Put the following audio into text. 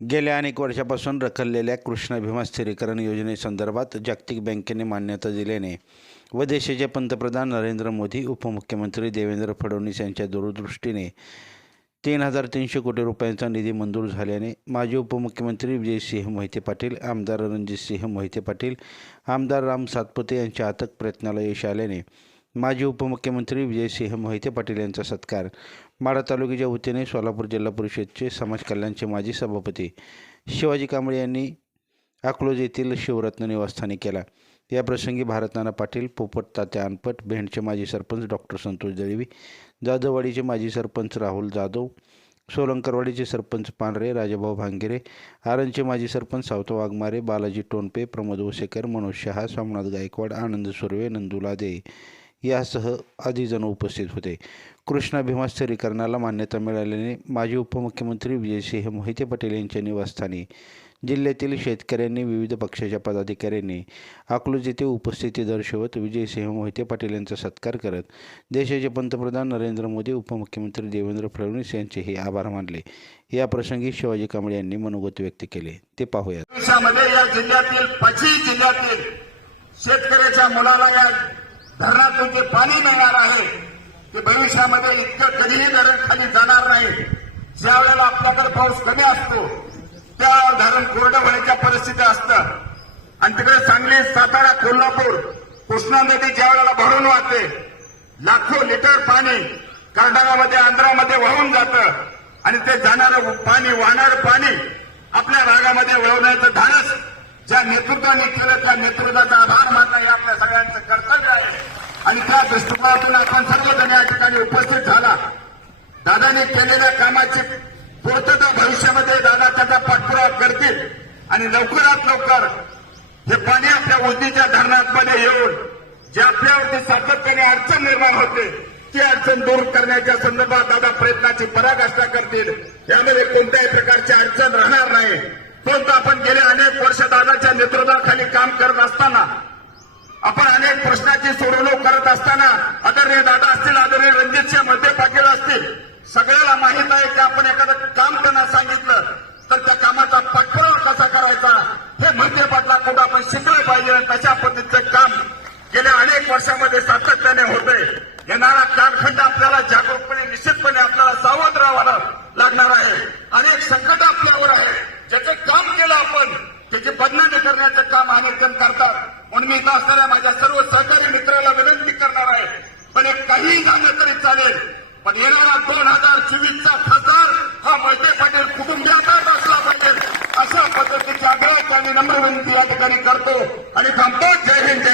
गेल्या अनेक वर्षापासून रखडलेल्या कृष्णा भीमा स्थिरीकरण योजनेसंदर्भात जागतिक बँकेने मान्यता दिल्याने व देशाचे पंतप्रधान नरेंद्र मोदी उपमुख्यमंत्री देवेंद्र फडणवीस यांच्या दूरदृष्टीने तीन हजार तीनशे कोटी रुपयांचा निधी मंजूर झाल्याने माजी उपमुख्यमंत्री विजयसिंह मोहिते पाटील आमदार रणजितसिंह मोहिते पाटील आमदार राम सातपुते यांच्या अथक प्रयत्नाला यश आल्याने माजी उपमुख्यमंत्री विजयसिंह मोहिते पाटील यांचा सत्कार. माढा तालुक्याच्या वतीने सोलापूर जिल्हा परिषदचे समाज कल्याणचे माजी सभापती शिवाजी कांबळे यांनी अकलोज येथील शिवरत्न निवासस्थानी केला. याप्रसंगी भारतनाना पाटील पोपट तात्या अनपट भेंडचे माजी सरपंच डॉक्टर संतोष दळवी जाधववाडीचे माजी सरपंच राहुल जाधव सोलंकरवाडीचे सरपंच पांढरे राजाभाऊ भांगेरे आरणचे माजी सरपंच सावता वाघमारे बालाजी टोनपे प्रमोद वसेकर मनोज शहा सोमनाथ गायकवाड आनंद सुर्वे नंदुला दे यासह आधी जण उपस्थित होते. कृष्णा भीमा स्थिरीकरणाला मान्यता मिळाल्याने माजी उपमुख्यमंत्री विजयसिंह मोहिते पाटील यांच्या निवासस्थानी जिल्ह्यातील शेतकऱ्यांनी विविध पक्षाच्या पदाधिकाऱ्यांनी अकलूज येथे उपस्थिती दर्शवत विजयसिंह मोहिते पाटील यांचा सत्कार करत देशाचे पंतप्रधान नरेंद्र मोदी उपमुख्यमंत्री देवेंद्र फडणवीस यांचेही आभार मानले. या प्रसंगी शिवाजी कांबळे यांनी मनोगत व्यक्त केले. ते पाहूयात. जिल्ह्यातील जिल्ह्यातील शेतकऱ्याच्या मुलाला या धरणातून जे पाणी मिळणार आहे ते भविष्यामध्ये इतकं कधीही धरण खाली जाणार नाही. ज्या वेळेला आपल्याकडे पाऊस कमी असतो त्या धरण कोरडं होण्याच्या परिस्थिती असतं. आणि तिकडे सांगली सातारा कोल्हापूर कृष्णा नदी ज्या वेळेला भरून वाहते लाखो लिटर पाणी कर्नाटकामध्ये आंध्रामध्ये वाहून जातं. आणि ते जाणारं पाणी वाहणारं पाणी आपल्या भागामध्ये वळवण्याचं धाडस ज्या नेतृत्वाने केलं त्या नेतृत्वाचा आभार मानतो हे आपल्या सगळ्यांचं कर्तव्य आहे आणि त्या आपण सर्वजण या ठिकाणी उपस्थित झाला. दादाने केलेल्या कामाची पूर्तता भविष्यामध्ये दादा त्याचा पाठपुरावा करतील. आणि लवकरात लवकर हे पाणी आपल्या उजनीच्या धरणामध्ये येऊन जे आपल्यावरती सातत्याने अडचण निर्माण होते ती अडचण दूर करण्याच्या संदर्भात दादा प्रयत्नाची पराकाष्ठा करतील. यामध्ये कोणत्याही प्रकारची अडचण राहणार नाही. परंतु आपण गेले अनेक वर्ष दादाच्या नेतृत्वाखाली काम करत असताना आपण अनेक प्रश्नाची सोडवणूक करत असताना आदरणीय दादा असतील आदरणीय रणजितसिंहमध्ये पाटील असतील सगळ्याला माहीत आहे की आपण एखादं काम त्यांना सांगितलं तर त्या कामाचा पाठपुरावा कसा करायचा? हे मध्ये पाटलाकडून आपण शिकलं पाहिजे? आणि तशा पद्धतीचं काम गेल्या अनेक वर्षामध्ये सातत्याने होते येणारा कालखंड आपल्याला जागरूकपणे निश्चितपणे आपल्याला सावध राहावं लागणार आहे. अनेक संकट आपल्यावर आहे. ज्याचं काम केलं आपण त्याची बदनामी करण्याचं काम अनेक जण करतात. म्हणून मी इथं असणाऱ्या माझ्या सर्व सहकारी मित्राला विनंती करणार आहे पण एक झालं तरी चालेल. पण येणारा दोन हजार चोवीसचा खासदार हा मोहिते पाटील कुटुंबियाचाच असला पाहिजे. अशा पद्धतीची आग्रह आणि नम्र विनंती या ठिकाणी करतो. आणि थांबतो. जय हिंद जय